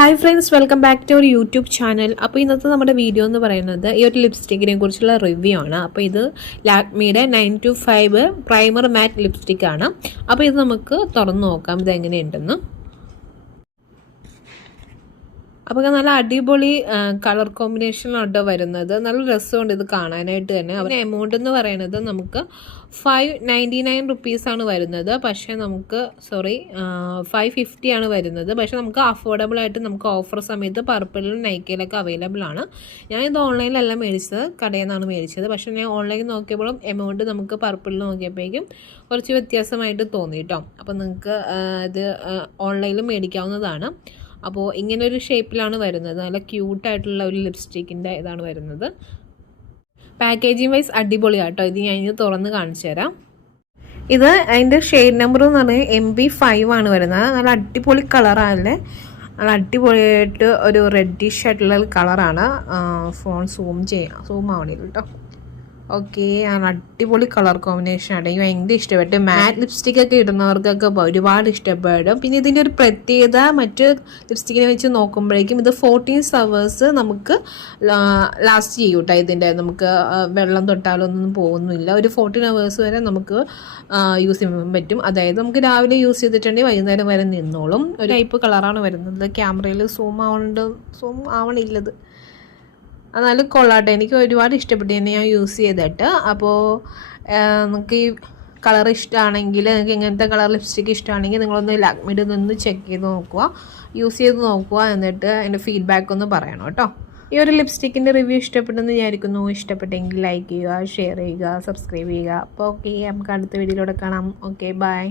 Hi friends, welcome back to our YouTube channel. അപ്പോൾ ഇന്നത്തെ നമ്മുടെ വീഡിയോ എന്ന് പറയുന്നത് ഈ ഒരു ലിപ്സ്റ്റിക്കിനെ കുറിച്ചുള്ള റിവ്യൂ ആണ്. അപ്പോൾ ഇത് ലാക്മിയുടെ 925 പ്രൈമർ മാറ്റ് ലിപ്സ്റ്റിക് ആണ്. അപ്പോൾ ഇത് നമുക്ക് തുറന്ന് നോക്കാം ഇത് എങ്ങനെയുണ്ടെന്ന്. അപ്പോൾ നല്ല അടിപൊളി കളർ കോമ്പിനേഷനിലാണ് വരുന്നത്. നല്ല രസമുണ്ട് ഇത് കാണാനായിട്ട് തന്നെ. അതിന് എമൗണ്ട് എന്ന് പറയുന്നത് നമുക്ക് 599 റുപ്പീസാണ് വരുന്നത്. പക്ഷേ നമുക്ക് 550 ആണ് വരുന്നത്. പക്ഷേ നമുക്ക് അഫോർഡബിൾ ആയിട്ട് നമുക്ക് ഓഫർ സമയത്ത് പർപ്പിളിലും നൈക്കയിലൊക്കെ അവൈലബിൾ ആണ്. ഞാനിത് ഓൺലൈനിലല്ല മേടിച്ചത്, കടയിൽ നിന്നാണ് മേടിച്ചത്. പക്ഷേ ഞാൻ ഓൺലൈനിൽ നോക്കിയപ്പോഴും എമൗണ്ട് നമുക്ക് പർപ്പിളിൽ നോക്കിയപ്പോഴേക്കും കുറച്ച് വ്യത്യാസമായിട്ട് തോന്നി കേട്ടോ. അപ്പോൾ നിങ്ങൾക്ക് ഇത് ഓൺലൈനിൽ മേടിക്കാവുന്നതാണ്. അപ്പോൾ ഇങ്ങനൊരു ഷേപ്പിലാണ് വരുന്നത്. നല്ല ക്യൂട്ടായിട്ടുള്ള ഒരു ലിപ്സ്റ്റിക്കിൻ്റെ ഇതാണ് വരുന്നത്. പാക്കേജിങ് വൈസ് അടിപൊളിയാണ് കേട്ടോ. ഇത് ഞാൻ ഇനി തുറന്ന് കാണിച്ചു തരാം. ഇത് അതിൻ്റെ ഷെയ്ഡ് നമ്പർ എന്ന് പറഞ്ഞാൽ MB5 ആണ് വരുന്നത്. നല്ല അടിപൊളി കളറാണല്ലേ, നല്ല അടിപൊളിയായിട്ട് ഒരു റെഡിഷ് ആയിട്ടുള്ള കളറാണ്. ഫോൺ സൂം ആവണില്ല കേട്ടോ. ഓക്കെ, അടിപൊളി കളർ കോമ്പിനേഷൻ ആണ്. എനിക്ക് ഭയങ്കര ഇഷ്ടപ്പെട്ടു. മാറ്റ് ലിപ്സ്റ്റിക് ഒക്കെ ഇടുന്നവർക്കൊക്കെ ഒരുപാട് ഇഷ്ടപ്പെടും. പിന്നെ ഇതിൻ്റെ ഒരു പ്രത്യേകത മറ്റ് ലിപ്സ്റ്റിക്കിനെ വെച്ച് നോക്കുമ്പോഴേക്കും ഇത് 14 hours നമുക്ക് ലാസ്റ്റ് ചെയ്യും കേട്ടോ. ഇതിൻ്റെ നമുക്ക് വെള്ളം തൊട്ടാലൊന്നും പോകുന്നില്ല. ഒരു 14 hours വരെ നമുക്ക് യൂസ് ചെയ്യാൻ പറ്റും. അതായത് നമുക്ക് രാവിലെ യൂസ് ചെയ്തിട്ടുണ്ടെങ്കിൽ വൈകുന്നേരം വരെ നിന്നോളും. ഒരു ടൈപ്പ് കളറാണ് വരുന്നത്. ക്യാമറയിൽ സൂം ആവണില്ലത്. എന്നാലും കൊള്ളാട്ടെ, എനിക്ക് ഒരുപാട് ഇഷ്ടപ്പെട്ടു തന്നെ ഞാൻ യൂസ് ചെയ്തിട്ട്. അപ്പോൾ നിങ്ങൾക്ക് ഈ കളർ ഇഷ്ടമാണെങ്കിൽ, നിങ്ങൾക്ക് ഇങ്ങനത്തെ കളർ ലിപ്സ്റ്റിക്ക് ഇഷ്ടമാണെങ്കിൽ നിങ്ങളൊന്ന് ലാക്മിയുടെ നിന്ന് ചെക്ക് ചെയ്ത് നോക്കുക, യൂസ് ചെയ്ത് നോക്കുക, എന്നിട്ട് അതിൻ്റെ ഫീഡ്ബാക്ക് ഒന്ന് പറയണം കേട്ടോ. ഈ ഒരു ലിപ്സ്റ്റിക്കിൻ്റെ റിവ്യൂ ഇഷ്ടപ്പെട്ടെന്ന് വിചാരിക്കുന്നു. ഇഷ്ടപ്പെട്ടെങ്കിൽ ലൈക്ക് ചെയ്യുക, ഷെയർ ചെയ്യുക, സബ്സ്ക്രൈബ് ചെയ്യുക. അപ്പോൾ ഓക്കെ, നമുക്ക് അടുത്ത വീഡിയോയിലൂടെ കാണാം. Okay, by.